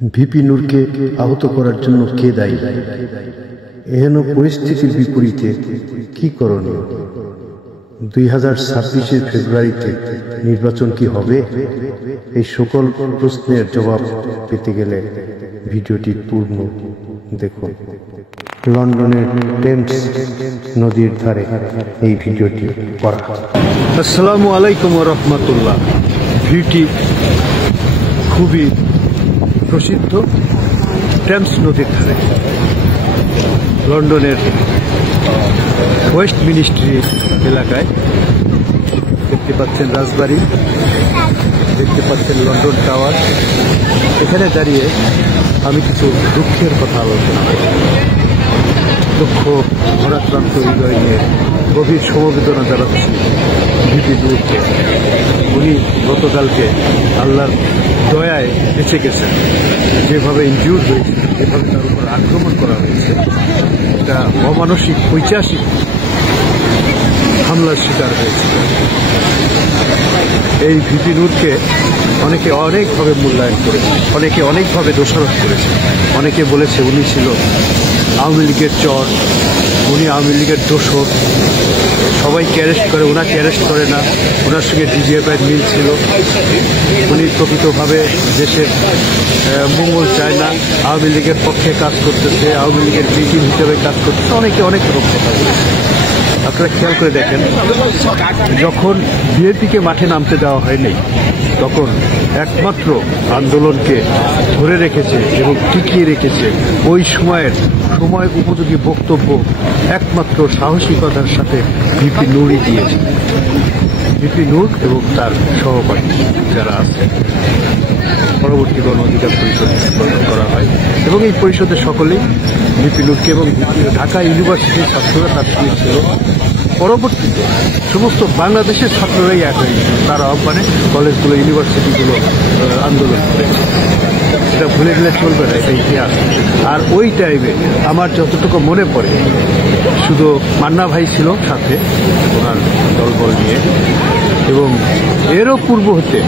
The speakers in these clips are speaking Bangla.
ভিপি নূরকে আহত করার জন্য কে দায়ী? এহেন পরিস্থিতির বিপরীতে কি করণীয়? 2026 ফেব্রুয়ারিতে নির্বাচন কি হবে? এই সকল প্রশ্নের জবাব পেতে গেলে ভিডিওটি পূর্ণ দেখুন। লন্ডনের টেমস নদীর ধারে এই ভিডিওটি করা। আসসালামু আলাইকুম ওয়া রাহমাতুল্লাহ। ভিডিওটি খুবই প্রসিদ্ধ টেমস নদীর ধারে লন্ডনের ওয়েস্ট মিনিস্ট্রি এলাকায় দেখতে পাচ্ছেন রাজবাড়ি, দেখতে পাচ্ছেন লন্ডন টাওয়ার। এখানে দাঁড়িয়ে আমি কিছু দুঃখের কথা আলোচনা করি। দুঃখ ভরাক্রান্ত হৃদয় নিয়ে গভীর সমবেদনা জানাচ্ছি ভিপি নূরকে। উনি গতকালকে আল্লাহর দয়ায় বেঁচে গেছেন। যেভাবে ইনজিউর হয়েছে, যেভাবে তার উপর আক্রমণ করা হয়েছে, এটা অমানসিক ঐতিহাসিক হামলার শিকার হয়েছে। এই ভিপি নূরকে অনেকে অনেকভাবে মূল্যায়ন করেছে, অনেকে অনেকভাবে দোষারোপ করেছে। অনেকে বলেছে উনি ছিল আওয়ামী লীগের চর, উনি আওয়ামী লীগের দোষর, সবাইকে অ্যারেস্ট করে, ওনাকে অ্যারেস্ট করে না, ওনার সঙ্গে ডিজিএফআইয়ের মিল ছিল, উনি প্রকৃতভাবে দেশের মঙ্গল চায় না, আওয়ামী লীগের পক্ষে কাজ করতেছে, আওয়ামী লীগের ভিকটিম হিসেবে কাজ করতেছে, অনেকে অনেক রকম কথা বলেছে। আপনারা খেয়াল করে দেখেন, যখন বিএনপিকে মাঠে নামতে দেওয়া হয়নি, তখন একমাত্র আন্দোলনকে ধরে রেখেছে এবং টিকিয়ে রেখেছে ওই সময়ের সময় উপযোগী বক্তব্য একমাত্র সাহসিকতার সাথে ভিপি নূরই দিয়েছে। ভিপি নূর এবং তার সহপাঠী যারা আছে। পরবর্তী গণ অধিকার পরিষদ গঠন করা হয় এবং এই পরিষদের সকলেই ভিপি নূরকে এবং ঢাকা ইউনিভার্সিটির ছাত্ররা তার সঙ্গে ছিল। পরবর্তীতে সমস্ত বাংলাদেশের ছাত্ররাই এক হয়ে গেছে, তার আহ্বানে কলেজগুলো, ইউনিভার্সিটিগুলো আন্দোলন করেছে। এটা ভুলে গেলে চলবে না, এটা ইতিহাস। আর ওই টাইমে আমার যতটুকু মনে পড়ে, শুধু মান্না ভাই ছিল সাথে ওনার দলবল নিয়ে, এবং এরও পূর্ব হতে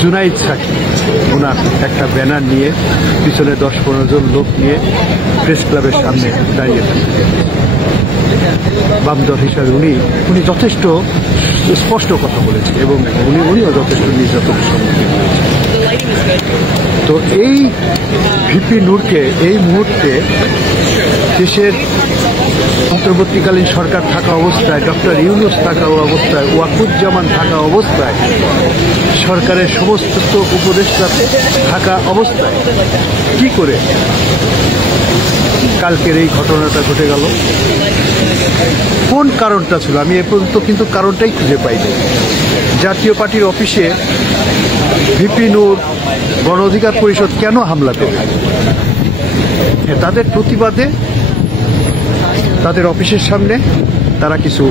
জুনাইদ সাকি ওনার একটা ব্যানার নিয়ে পিছনে 10-15 জন লোক নিয়ে প্রেস ক্লাবের সামনে দাঁড়িয়ে থাকেন। বামদল হিসাবে উনি যথেষ্ট স্পষ্ট কথা বলেছে এবং উনিও যথেষ্ট নির্যাতনের সম্মুখীন হয়েছে। তো এই ভিপি নূরকে এই মুহূর্তে দেশের অন্তর্বর্তীকালীন সরকার থাকা অবস্থায়, ডক্টর ইউনূস থাকা অবস্থায়, ওয়াকুজ্জামান থাকা অবস্থায়, সরকারের সমস্ত উপদেষ্টা থাকা অবস্থায় কি করে কালকের এই ঘটনাটা ঘটে গেল? কোন কারণটা ছিল? আমি এ পর্যন্ত কিন্তু কারণটাই খুঁজে পাইনি। জাতীয় পার্টির অফিসে ভিপি নূর, গণ অধিকার পরিষদ কেন হামলা করে? তাদের প্রতিবাদে তাদের অফিসের সামনে তারা কিছু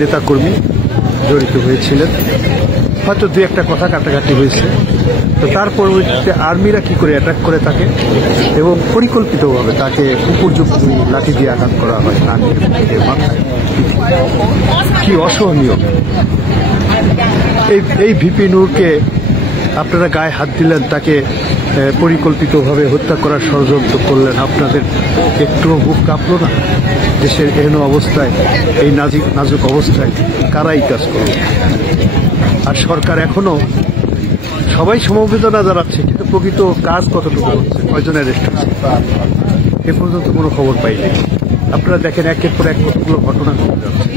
নেতাকর্মী জড়িত হয়েছিলেন, হয়তো দু একটা কথা কাটাকাটি হয়েছে। তো তার পরবর্তীতে আর্মিরা কি করে অ্যাটাক করে তাকে, এবং পরিকল্পিতভাবে তাকে উপযুক্ত লাঠি দিয়ে আঘাত করা হয় নাকের মাথায়। কি অসহনীয়! এই ভিপি নূরকে আপনারা গায়ে হাত দিলেন, তাকে পরিকল্পিতভাবে হত্যা করার ষড়যন্ত্র করলেন। আপনাদের একটুও বুক কাঁপল না? দেশের এহেন অবস্থায়, এই নাজুক অবস্থায় কারাই কাজ করল? আর সরকার এখনো সবাই সমবেদনা জানাচ্ছে, কিন্তু প্রকৃত কাজ কতটুকু হচ্ছে? কয়জন অ্যারেস্ট হচ্ছে এ পর্যন্ত কোনো খবর পাইনি। আপনারা দেখেন একের পর এক কতগুলো ঘটনা ঘটে যাচ্ছে।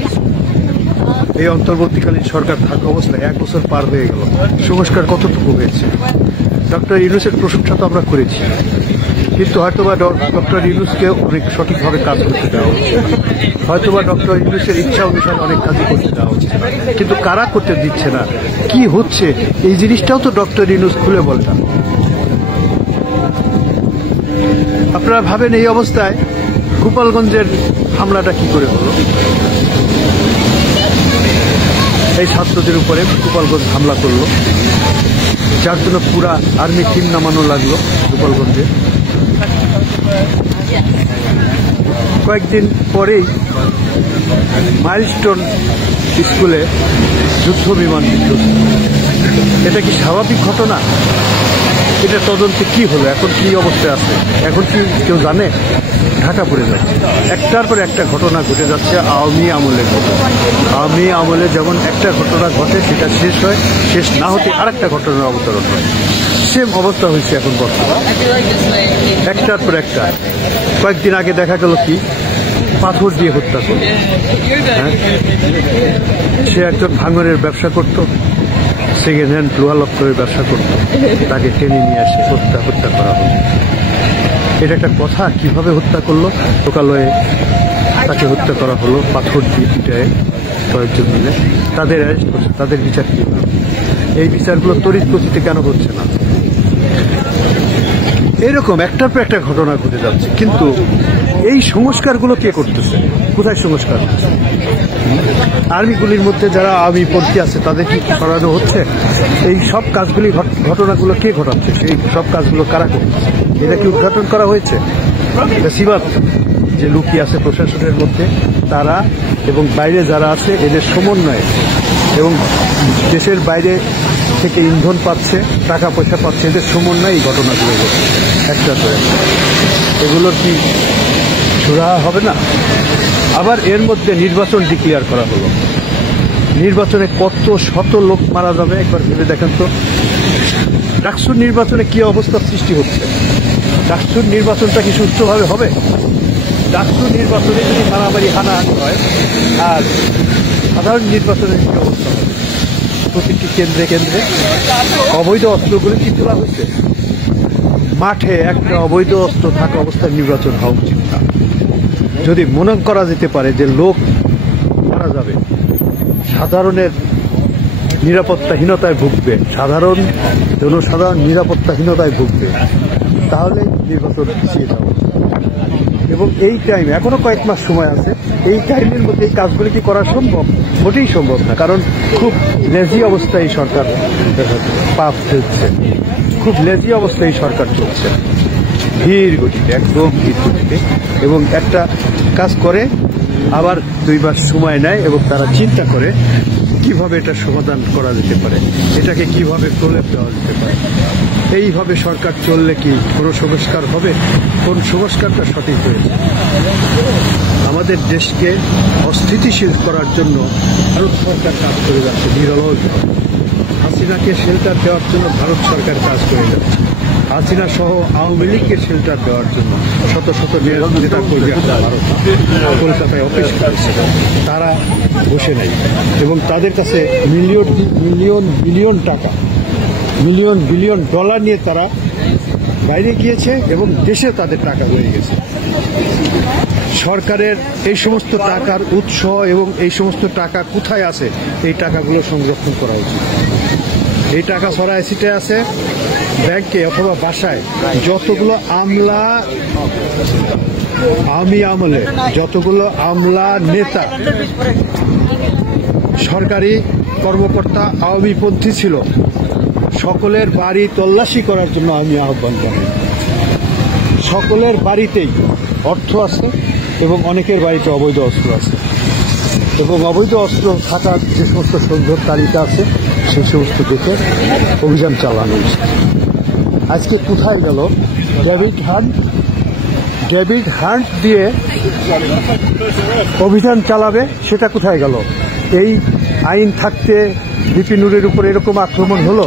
এই অন্তর্বর্তীকালীন সরকার থাকা অবস্থায় 1 বছর পার হয়ে গেল, সংস্কার কতটুকু হয়েছে? ডক্টর ইউনূসের প্রশংসা তো আমরা করেছি, কিন্তু হয়তোবা ডক্টর ইউনূসকে অনেক সঠিকভাবে কাজ করতে দেওয়া হচ্ছে, হয়তোবা ডক্টর ইউনূসের ইচ্ছা অনুসারে অনেক কাজই করতে দেওয়া হচ্ছে, কিন্তু কারা করতে দিচ্ছে না, কি হচ্ছে এই জিনিসটাও তো ডক্টর ইউনূস খুলে বলতা। আপনারা ভাবেন এই অবস্থায় গোপালগঞ্জের হামলাটা কি করে হলো? এই ছাত্রদের উপরে গোপালগঞ্জ হামলা করলো, যার জন্য পুরা আর্মি টিম নামানো লাগলো গোপালগঞ্জে। কয়েকদিন পরেই মাইলস্টোন স্কুলে যুদ্ধ বিমান বিধ্বস্ত। এটা কি স্বাভাবিক ঘটনা? এটা তদন্তে কি হলো, এখন কি অবস্থায় আছে, এখন কি কেউ জানে? ঢাকা পড়ে যাচ্ছে, একটার পর একটা ঘটনা ঘটে যাচ্ছে। আওয়ামী আমলের ঘটনা, আওয়ামী আমলে যেমন একটা ঘটনা ঘটে সেটা শেষ হয়, শেষ না হতে আরেকটা ঘটনার অবতরণ হয়। সেম অবস্থা হয়েছে এখন বর্তমানে, একটার পর একটা। কয়েকদিন আগে দেখা গেল কি পাথর দিয়ে হত্যা করল। হ্যাঁ, সে একজন ভাঙনের ব্যবসা করত, সেকেন্ড হ্যান্ড লোহা লক্করের ব্যবসা করত, তাকে টেনে নিয়ে আসে হত্যা করা হলো। এটা একটা কথা, কিভাবে হত্যা করলো? লোকালয়ে তাকে হত্যা করা হলো, পাথর দিয়ে পিটায় কয়েকজন মিলে। তাদের অ্যারেস্ট করছে, তাদের বিচার কি হলো? এই বিচারগুলো তড়িৎ গতিতে কেন হচ্ছে না? এরকম একটার পর একটা ঘটনা ঘটে যাচ্ছে, কিন্তু এই সংস্কারগুলো কে করতেছে? কোথায় সংস্কার হচ্ছে? আর্মিগুলির মধ্যে যারা আওয়ামীপন্থী আছে তাদের কি সরানো হচ্ছে? এই সব কাজগুলি, ঘটনাগুলো কে ঘটাচ্ছে? সেই সব কাজগুলো কারা করতেছে? এটা কি উদ্ঘাটন করা হয়েছে? বেশিরভাগ যে লুকিয়ে আছে প্রশাসনের মধ্যে তারা এবং বাইরে যারা আছে এদের সমন্বয়ে এবং দেশের বাইরে থেকে ইন্ধন পাচ্ছে, টাকা পয়সা পাচ্ছে, এদের সমন্বয়ে এই ঘটনাগুলো ঘটছে একটা করে। এগুলোর কি সুরাহা হবে না? আবার এর মধ্যে নির্বাচন ডিক্লেয়ার করা হলো। নির্বাচনে কত শত লোক মারা যাবে একবার ভেবে দেখেন তো। ডাকসুর নির্বাচনে কি অবস্থার সৃষ্টি হচ্ছে? ডাকসুর নির্বাচনটা কি সুষ্ঠুভাবে হবে? ডাকসুর নির্বাচনে যদি মারামারি হানাহানি হয় আর সাধারণ নির্বাচনের কি অবস্থা হবে? প্রতিটি কেন্দ্রে কেন্দ্রে অবৈধ অস্ত্রগুলি কি তোলা হচ্ছে? মাঠে একটা অবৈধ অস্ত্র থাকা অবস্থায় নির্বাচন হওয়া উচিত না। যদি মনে করা যেতে পারে যে লোক মারা যাবে, সাধারণের নিরাপত্তাহীনতায় ভুগবে, জনসাধারণ নিরাপত্তাহীনতায় ভুগবে, তাহলে নির্বাচন পিছিয়ে যাবে। এবং এই টাইম এখনো কয়েক মাস সময় আছে, এই টাইমের মধ্যে এই কাজগুলি কি করা সম্ভব? মোটেই সম্ভব না, কারণ খুব লেজি অবস্থায় এই সরকার পা ফেলছে, খুব লেজি অবস্থায় এই সরকার চলছে, ধীর গতিতে, একদম ধীর গতিতে। এবং একটা কাজ করে আবার 2 মাস সময় নেয় এবং তারা চিন্তা করে কিভাবে এটা সমাধান করা যেতে পারে, এটাকে কিভাবে প্রলেপ দেওয়া যেতে পারে। এইভাবে সরকার চললে কি কোনো সংস্কার হবে? কোন সংস্কারটা সঠিক হয়েছে? আমাদের দেশকে অস্থিতিশীল করার জন্য ভারত সরকার কাজ করে যাচ্ছে নিরলস। হাসিনাকে শেল্টার দেওয়ার জন্য ভারত সরকার কাজ করে যাচ্ছে। হাসিনা সহ আওয়ামী লীগকে শেল্টার দেওয়ার জন্য শত শত নেতা কর্মী ভারত কলকাতায় অফিস করেছে, তারা বসে নাই এবং তাদের কাছে মিলিয়ন বিলিয়ন ডলার নিয়ে তারা বাইরে গিয়েছে এবং দেশে তাদের টাকা রয়ে গেছে। সরকারের এই সমস্ত টাকার উৎস এবং এই সমস্ত টাকা কোথায় আছে, এই টাকাগুলো সংরক্ষণ করা উচিত। এই টাকা ছড়ায় ছিটে আছে ব্যাংকে অথবা বাসায়। যতগুলো আমলা, আওয়ামী আমলে যতগুলো আমলা, নেতা, সরকারি কর্মকর্তা আওয়ামীপন্থী ছিল, সকলের বাড়ি তল্লাশি করার জন্য আমি আহ্বান জানাই। সকলের বাড়িতেই অর্থ আছে এবং অনেকের বাড়িতে অবৈধ অস্ত্র আছে এবং অবৈধ অস্ত্র থাকার যে সমস্ত সন্দেহের তালিকা আছে সেই সমস্ত দেখে অভিযান চালানো উচিত। আজকে কোথায় গেল ডেভিড হান্ট দিয়ে অভিযান চালাবে, সেটা কোথায় গেল? এই আইন থাকতে বিপিনুরের উপর এরকম আক্রমণ হলো।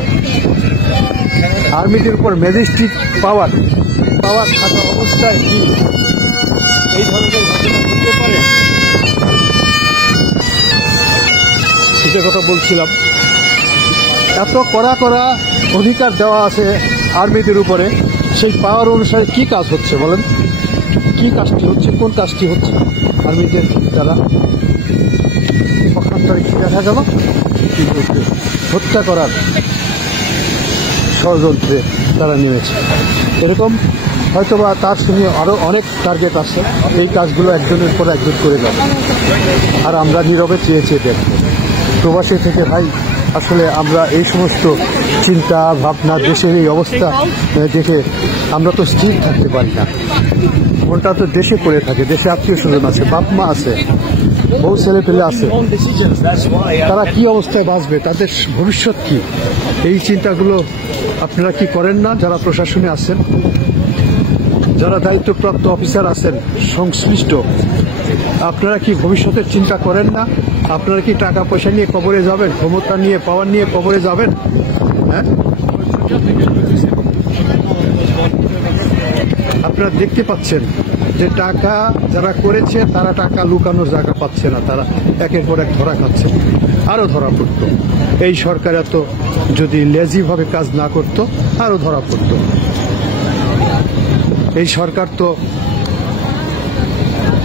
আর্মিদের উপর ম্যাজিস্ট্রেট পাওয়ার থাকা অবস্থায় কি এই ধরনের ঘটনা ঘটতে পারে? সেটা কথা বলছিলাম। এত কড়া অধিকার দেওয়া আছে আর্মিদের উপরে, সেই পাওয়ার অনুসারে কি কাজ হচ্ছে বলেন? কি কাজটি হচ্ছে? কোন কাজটি হচ্ছে আর্মিদের দ্বারা? পক্ষান্তরে কি দেখা গেল? হত্যা করার ষড়যন্ত্রে তারা নেমেছে। এরকম হয়তোবা তার সঙ্গে আরো অনেক টার্গেট আছে। এই কাজগুলো একজনের পর একজন করে যাবে আর আমরা নীরবে চেয়ে দেখব। প্রবাসী থেকে ভাই, আসলে আমরা এই সমস্ত চিন্তা ভাবনা, দেশের এই অবস্থা দেখে আমরা তো স্থির থাকতে পারি না। মনটা তো দেশে পড়ে থাকে, দেশে আত্মীয় স্বজন আছে, বাপ মা আছে, বহু ছেলে পেলে আছে, তারা কি অবস্থায় বাঁচবে, তাদের ভবিষ্যৎ কি, এই চিন্তাগুলো আপনারা কি করেন না? যারা প্রশাসনে আছেন, যারা দায়িত্বপ্রাপ্ত অফিসার আছেন সংশ্লিষ্ট, আপনারা কি ভবিষ্যতের চিন্তা করেন না? আপনারা কি টাকা পয়সা নিয়ে কবরে যাবেন, ক্ষমতা নিয়ে, পাওয়ার নিয়ে কবরে যাবেন? হ্যাঁ, আপনারা দেখতে পাচ্ছেন যে টাকা যারা করেছে তারা টাকা লুকানোর জায়গা পাচ্ছে না, তারা একের পর এক ধরা খাচ্ছে, আরো ধরা পড়তো। এই সরকার এত যদি লেজি ভাবে কাজ না করত আরো ধরা পড়তো। এই সরকার তো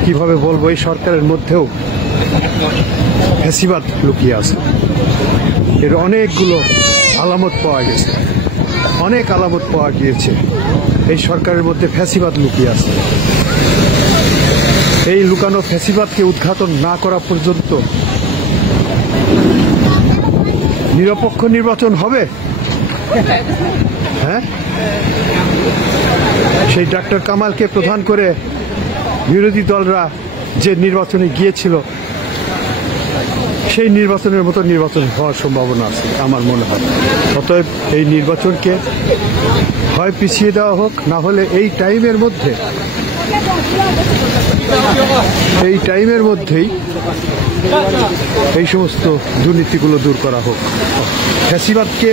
কিভাবে বলবো, এই সরকারের মধ্যেও ফ্যাসিবাদ লুকিয়ে আছে। এর অনেকগুলো আলামত পাওয়া গেছে, অনেক আলামত পাওয়া গিয়েছে। এই সরকারের মধ্যে ফ্যাসিবাদ লুকিয়ে আছে। এই লুকানো ফ্যাসিবাদকে উদ্ঘাটন না করা পর্যন্ত নিরপেক্ষ নির্বাচন হবে? হ্যাঁ, সেই ডাক্তার কামালকে প্রধান করে বিরোধী দলরা যে নির্বাচনে গিয়েছিল, সেই নির্বাচনের মতো নির্বাচন হওয়ার সম্ভাবনা আছে আমার মনে হয়। অতএব এই নির্বাচনকে হয় পিছিয়ে দেওয়া হোক, না হলে এই টাইমের মধ্যেই এই সমস্ত দুর্নীতিগুলো দূর করা হোক। ফ্যাসিবাদকে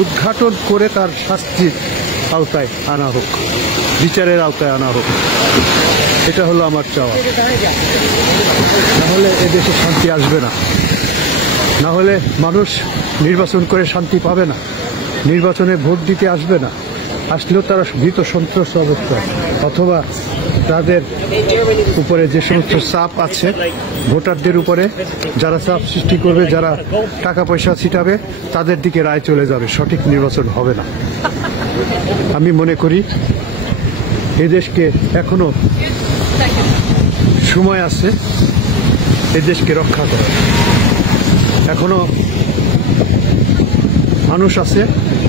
উদ্ঘাটন করে তার শাস্তির আওতায় আনা হোক, বিচারের আওতায় আনা হোক। এটা হলো আমার চাওয়া। না হলে এদেশে শান্তি আসবে না, না হলে মানুষ নির্বাচন করে শান্তি পাবে না, নির্বাচনে ভোট দিতে আসবে না, আসলেও তারা ভীত সন্ত্রস্ত অবস্থা, অথবা তাদের উপরে যে সমস্ত চাপ আছে ভোটারদের উপরে, যারা চাপ সৃষ্টি করবে, যারা টাকা পয়সা ছিটাবে, তাদের দিকে রায় চলে যাবে, সঠিক নির্বাচন হবে না। আমি মনে করি এদেশকে এখনো সময় আছে এদেশকে রক্ষা করার। এখনো মানুষ আছে,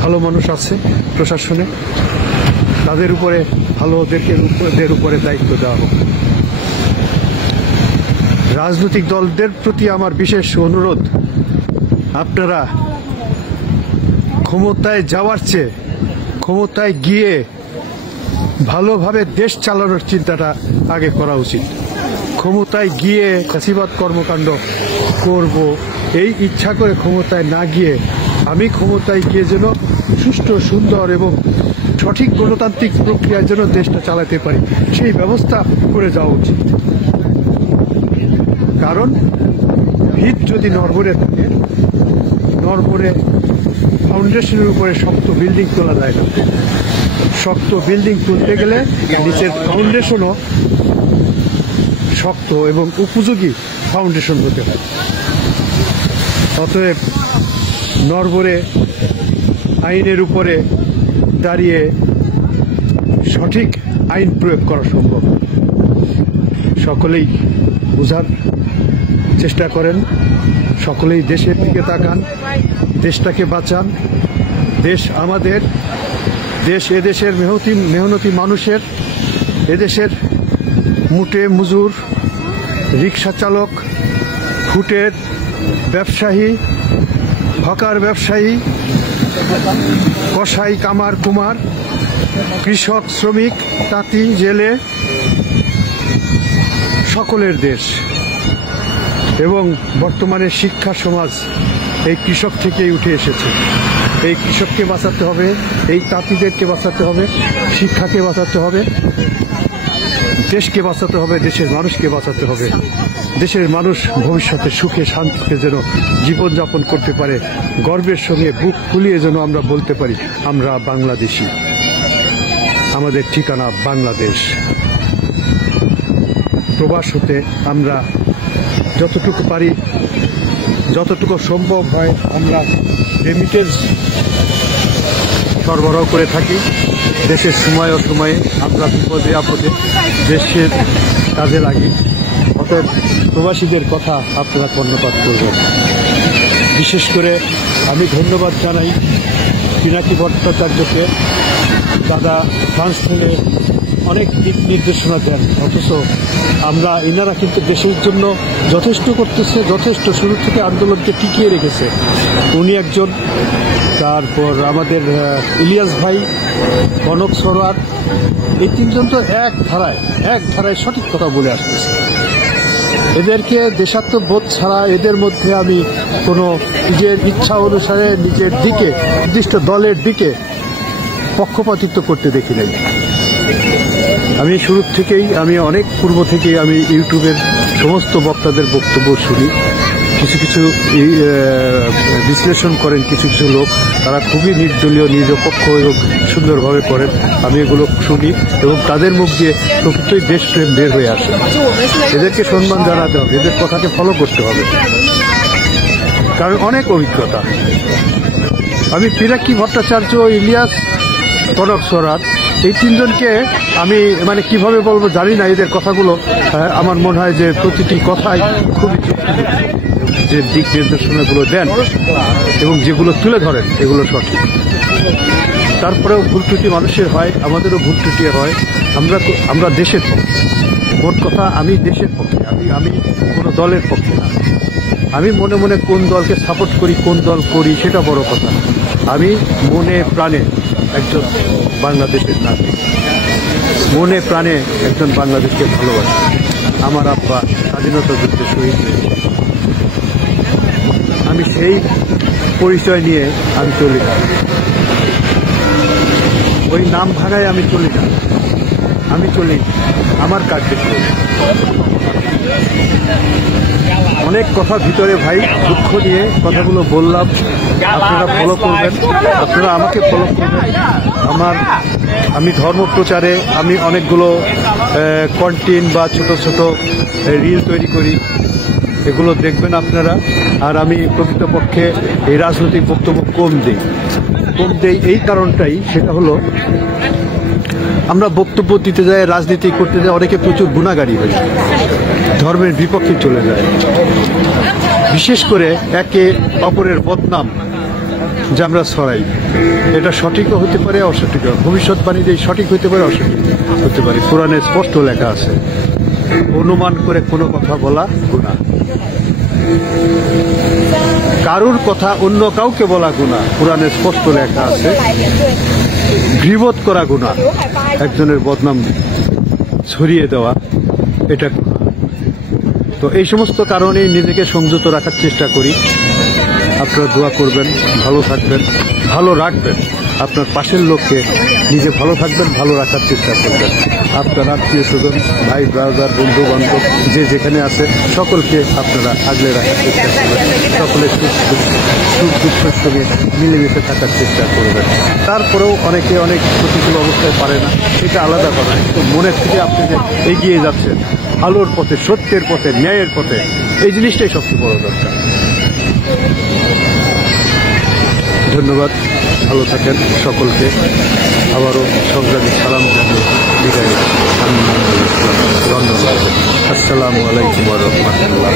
ভালো মানুষ আছে প্রশাসনে, তাদের উপরে ভালোদের উপরে দায়িত্ব দেওয়া হোক। রাজনৈতিক দলদের প্রতি আমার বিশেষ অনুরোধ, আপনারা ক্ষমতায় যাওয়ার চেয়ে ক্ষমতায় গিয়ে ভালোভাবে দেশ চালানোর চিন্তাটা আগে করা উচিত। ক্ষমতায় গিয়ে ফ্যাসিবাদ কর্মকাণ্ড করব এই ইচ্ছা করে ক্ষমতায় না গিয়ে, আমি ক্ষমতায় গিয়ে যেন সুষ্ঠু, সুন্দর এবং সঠিক গণতান্ত্রিক প্রক্রিয়ার জন্য দেশটা চালাতে পারি, সেই ব্যবস্থা করে যাওয়া উচিত। কারণ ভিত যদি নড়বড়ে থাকে, নড়বড়ে ফাউন্ডেশনের উপরে শক্ত বিল্ডিং তোলা যায় না। শক্ত বিল্ডিং তুলতে গেলে নিচের ফাউন্ডেশনও শক্ত এবং উপযোগী ফাউন্ডেশন হতে হয়। অতএব নড়বড়ে আইনের উপরে দাঁড়িয়ে সঠিক আইন প্রয়োগ করা সম্ভব। সকলেই বোঝার চেষ্টা করেন, সকলেই দেশের দিকে তাকান, দেশটাকে বাঁচান। দেশ আমাদের, দেশ এদেশের মেহনতি মানুষের, এদেশের মুটে মজুর, রিক্সা চালক, ফুটের ব্যবসায়ী, হকার ব্যবসায়ী, কসাই, কামার, কুমার, কৃষক, শ্রমিক, তাঁতি, জেলে, সকলের দেশ। এবং বর্তমানে শিক্ষা সমাজ এই কৃষক থেকেই উঠে এসেছে। এই কৃষককে বাঁচাতে হবে, এই তাঁতিদেরকে বাঁচাতে হবে, শিক্ষাকে বাঁচাতে হবে, দেশকে বাঁচাতে হবে, দেশের মানুষকে বাঁচাতে হবে। দেশের মানুষ ভবিষ্যতে সুখে শান্তিতে যেন জীবনযাপন করতে পারে, গর্বের সঙ্গে বুক ফুলিয়ে যেন আমরা বলতে পারি আমরা বাংলাদেশি, আমাদের ঠিকানা বাংলাদেশ। প্রবাস হতে আমরা যতটুকু পারি, যতটুকু সম্ভব হয়, আমরা রেমিটেন্স সরবরাহ করে থাকি। দেশের সময় অসময়ে আমরা বিপদে আপদে দেশের কাজে লাগি। অতএব প্রবাসীদের কথা আপনারা কর্ণপাত করবেন। বিশেষ করে আমি ধন্যবাদ জানাই পিনাকি ভট্টাচার্যকে। দাদা ফ্রান্স থেকে অনেক দিক নির্দেশনা দেন, অথচ এনারা কিন্তু দেশের জন্য যথেষ্ট করতেছে, যথেষ্ট শুরু থেকে আন্দোলনকে টিকিয়ে রেখেছে। উনি একজন, তারপর আমাদের ইলিয়াস ভাই, কনক সরোয়ার, এই তিনজন তো এক ধারায় সঠিক কথা বলে আসতেছে। এদেরকে দেশাত্মবোধ ছাড়া এদের মধ্যে আমি কোনো নিজের ইচ্ছা অনুসারে নিজের দিকে, নির্দিষ্ট দলের দিকে পক্ষপাতিত্ব করতে দেখি নাই। আমি শুরুর থেকেই, অনেক পূর্ব থেকেই আমি ইউটিউবের সমস্ত বক্তাদের বক্তব্য শুনি। কিছু কিছু বিশ্লেষণ করেন কিছু কিছু লোক, তারা খুবই নির্দলীয়, নিরপেক্ষ এবং সুন্দরভাবে করেন। আমি এগুলো শুনি এবং তাদের মুখ দিয়ে প্রকৃতই দেশপ্রেম বের হয়ে আসে। এদেরকে সম্মান জানাতে হবে, এদের কথাকে ফলো করতে হবে, কারণ অনেক অভিজ্ঞতা। আমি পিনাকি ভট্টাচার্য, ইলিয়াস, কনক সরোয়ার, এই তিনজনকে আমি কিভাবে বলবো জানি না। এদের কথাগুলো আমার মনে হয় যে প্রতিটি কথাই খুবই যে দিক নির্দেশনাগুলো দেন এবং যেগুলো তুলে ধরেন এগুলো সঠিক। তারপরেও ভুল ত্রুটি মানুষের হয়, আমাদেরও ভুল ত্রুটি হয়। আমরা দেশের পক্ষে, মোট কথা আমি দেশের পক্ষে, আমি কোনো দলের পক্ষে না। আমি মনে মনে কোন দলকে সাপোর্ট করি, কোন দল করি সেটা বড় কথা। আমি মনে প্রাণে একজন বাংলাদেশের নাগরিক, মনে প্রাণে একজন বাংলাদেশকে ভালোবাসি। আমার আব্বা স্বাধীনতা যুদ্ধে শহীদ হয়েছে, আমি সেই পরিচয় নিয়ে আমি চলি না, ওই নাম ভাঙায় আমি চলি না। আমি চলি আমার কাজকে চলি। অনেক কথা ভিতরে ভাই, দুঃখ নিয়ে কথাগুলো বললাম। আপনারা ফলো করবেন, আপনারা আমাকে ফলো করবেন। আমি ধর্ম প্রচারে আমি অনেকগুলো কন্টেন্ট বা ছোট ছোট রিল তৈরি করি, এগুলো দেখবেন আপনারা। আর আমি প্রকৃতপক্ষে এই রাজনৈতিক বক্তব্য কম দেই এই কারণটাই, সেটা হলো আমরা বক্তব্য দিতে যাই, রাজনীতি করতে যাই, অনেকে প্রচুর গুণাগারী হয়ে যায়, ধর্মের বিপক্ষে চলে যায়। বিশেষ করে একে অপরের বদনাম যে আমরা ছড়াই, এটা সঠিকও হতে পারে, অসঠিকও। ভবিষ্যৎবাণী যে সঠিক হতে পারে, অসঠিক হতে পারে। কোরআনে স্পষ্ট লেখা আছে, অনুমান করে কোনো কথা বলা গুনাহ, কারুর কথা অন্য কাউকে বলা গুনাহ। কোরআনে স্পষ্ট লেখা আছে, গীবত করা গুনাহ, একজনের বদনাম ছড়িয়ে দেওয়া এটা গুনাহ। তো এই সমস্ত কারণেই নিজেকে সংযত রাখার চেষ্টা করি। আপনারা দোয়া করবেন, ভালো থাকবেন, ভালো রাখবেন, আপনার পাশের লোককে নিজে ভালো থাকবেন, ভালো রাখার চেষ্টা করবেন। আপনার আত্মীয় স্বজন, ভাই ব্রাদার, বন্ধু বান্ধব যে যেখানে আছে সকলকে আপনারা আগলে রাখার চেষ্টা করবেন। সকলের সুখ দুঃখের সঙ্গে মিলেমিশে থাকার চেষ্টা করবেন। তারপরেও অনেকে অনেক প্রতিকূল অবস্থায় পারে না, সেটা আলাদা কথা। কিন্তু মনের থেকে আপনি যে এগিয়ে যাচ্ছেন আলোর পথে, সত্যের পথে, ন্যায়ের পথে, এই জিনিসটাই সবচেয়ে বড় দরকার। ধন্যবাদ, ভালো থাকেন। সকলকে আবারও সংগ্রামী সালাম জানিয়ে বিদায়। ধন্যবাদ। আসসালামু আলাইকুম ওয়া রাহমাতুল্লাহ।